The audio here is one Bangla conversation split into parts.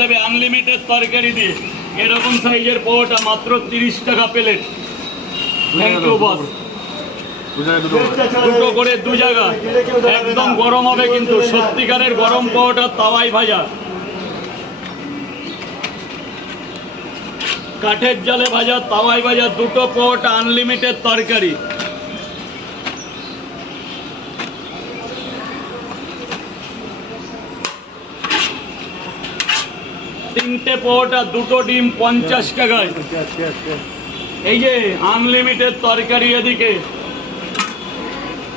দেবে আনলিমিটেড তরকারি দিয়ে। এরকম সাইজের পোহাটা মাত্র 30 টাকা প্লেট। Thank you boss. দুটো করে দু জায়গা, একদম গরম হবে কিন্তু সত্যিকারের গরম পোহাটা তাওয়ায় ভাজা, কাঠের জালে ভাজা, তাওয়ায় ভাজা, দুটো পোহাটা আনলিমিটেড তরকারি। তিনটে পোহাটা, দুটো ডিম 50 টাকায়। এই যে আনলিমিটেড তরকারি এদিকে।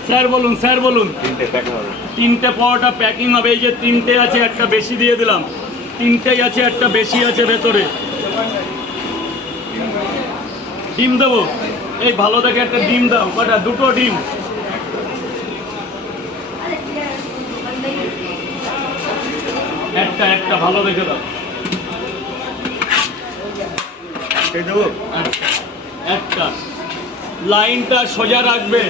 স্যার বলুন, স্যার বলুন। তিনটে পোহাটা প্যাকিং হবে। এই যে তিনটে আছে, একটা বেশি দিয়ে দিলাম। তিনটেই আছে, একটা বেশি আছে ভেতরে। ডিম দেবো? এই ভালো দেখে একটা ডিম দাও। কটা? দুটো ডিম। একটা ভালো দেখে দাও। একটা লাইনটা সোজা রাখবে।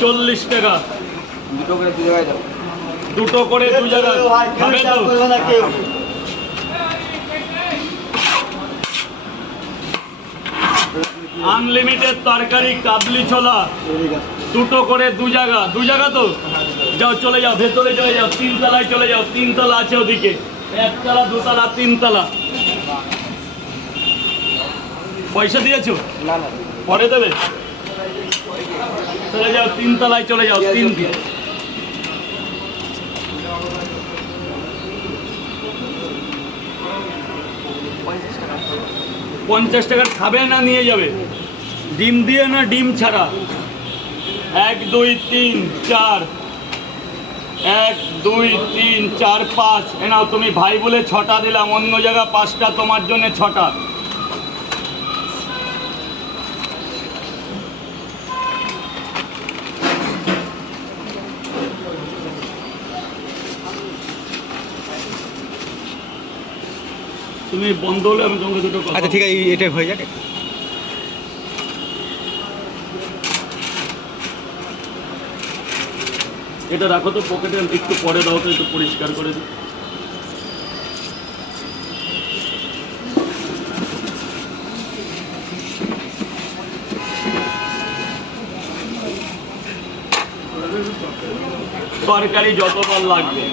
40 টাকা। দুটো করে দু জায়গায় খাবে তো? আনলিমিটেড তরকারি, কাবলি ছোলা, দুটো করে দু জায়গা তো? যাও, চলে যাও, ভেতরে চলে যাও, 3 তলায় চলে যাও। 3 তলা আছে ওদিকে, 1 তলা, 2 তলা, 3 তলা। পয়সা দিয়েছো? পরে দেবে। চলে যাও, 3 তলায় চলে যাও। 3 50 টাকার খাবে না নিয়ে যাবে? ডিম দিয়ে না ডিম ছাড়া? 1 2 3 4, 1 2 3 4 5। এ নাও, তুমি ভাই বলে 6টা দিলাম, অন্য জায়গা 5টা, তোমার জন্য 6টা। তুমি বন্ধ হলে আমি তোমাকে দুটো কথা। আচ্ছা ঠিক আছে, এটা হয়ে যাক। এটা রাখো তো পকেটে, একটু পরে দাও তো, একটু পরিষ্কার করে দিই। তরকারি যতবার লাগবে।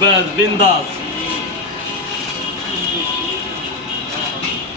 ব্যাস, বিন্দাস।